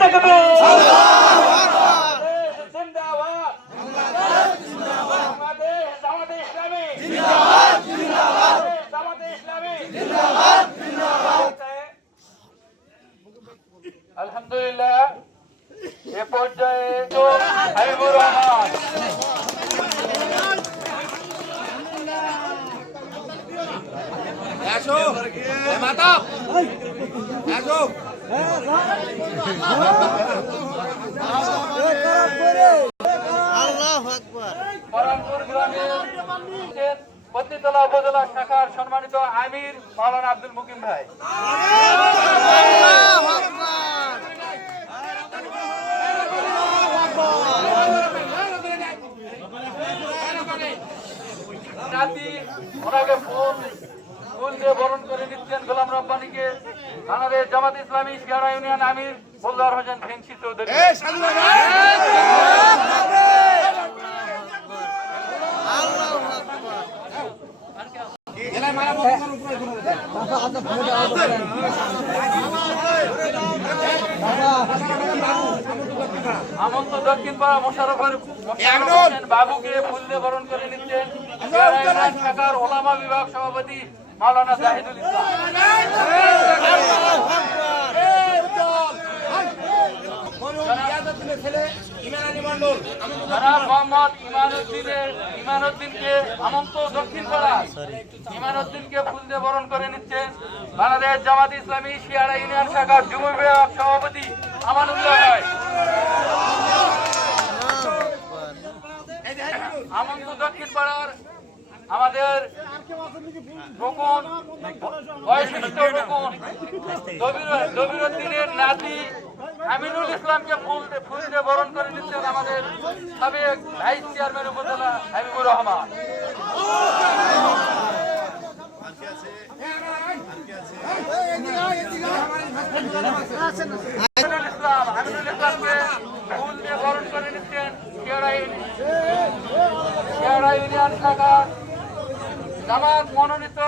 তাকবীর আলহামদুলিল্লাহ এ পর্যায়ে হাবিবুর রহমান পরানপুর গ্রামের পত্নীতলা উপজেলা শাখার সম্মানিত আমির মাওলানা আব্দুল মুকিম ভাই, ওনাকে ফুল দিয়ে বরণ করে নিচ্ছেন গোলাম রব্বানীকে বাংলাদেশ জামাত ইসলামী শিয়ারা ইউনিয়ন আমির মোল্লার হোসেন ফেন্সি চৌধুরী। আমন্ত দক্ষিণ পাড়া মোশাররফের বাবুকে ফুল দিয়ে বরণ করে নিচ্ছেন শাখার ওলামা বিভাগ সভাপতি মাওলানা জাহিদুল ইসলাম। মোহাম্মদ ইমানউদ্দিনকে আমন্ত দক্ষিণ পাড়া ইমানউদ্দিনকে ফুল দিয়ে বরণ করে নিচ্ছেন বাংলাদেশ জামাত ইসলামী শিয়ারা ইউনিয়ন শাখার যুব বিভাগ সভাপতি আমানুল্লাহ ভাই। আমন্ত দক্ষিণ পাড়ার আমাদের রোকন বয়োজ্যেষ্ঠ রোকন দবিরউদ্দিনের নাতি আমিনুল ইসলামকে ফুল দিয়ে বরণ করে নিচ্ছেন আমাদের সাবেক ভাইস চেয়ারম্যান উপজেলা হাবিবুর রহমান। আমিনুল ইসলামকে ফুল দিয়ে বরণ করে নিচ্ছেন শিয়ারা ইউনিয়ন শাখা জামাত মনোনীত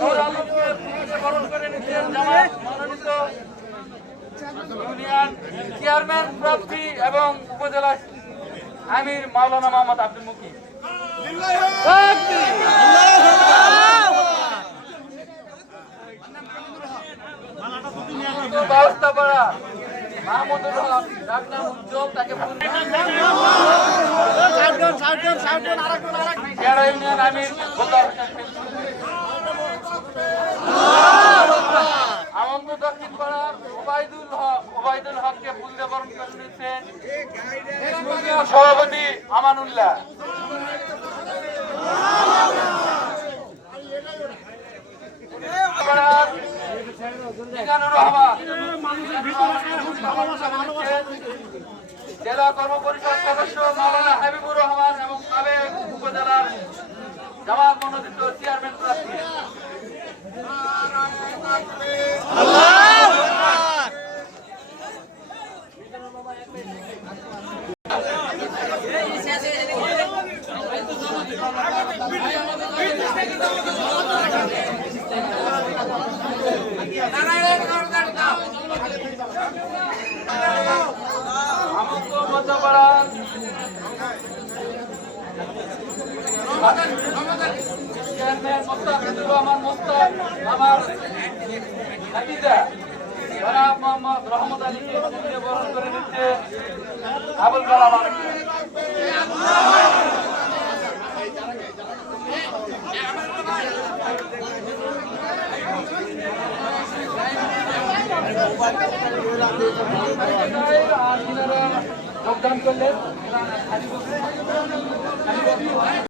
নূর আলমকে বরণ করে নিচ্ছেন জামাত মনোনীত ইউনিয়ন চেয়ারম্যান প্রার্থী এবং উপজেলা আমির মাওলানা মোহাম্মদ আব্দুল মুকিম। ব্যবস্থাপনা মাহমুদুর হক ডাকনাম উজ্জ্বল তাকে শিয়ারা ইউনিয়ন আমির মোল্লার হোসেন আমন্ত দক্ষিণ পাড়ার ওবায়দুল হককে ফুল দিয়ে বরণ করে নিচ্ছেন সভাপতি আমানুল্লাহ। জেলা কর্মপরিষদ সদস্য মাওলানা হাবিবুর রহমান এবং সাবেক উপজেলার জামাত মনোনীত চেয়ারম্যান প্রার্থী। আমার ভাতিজা জনাব মোহাম্মদ রহমত আলীকে বরণ করে নিচ্ছে আবুল কালাম যোগদান করলেন।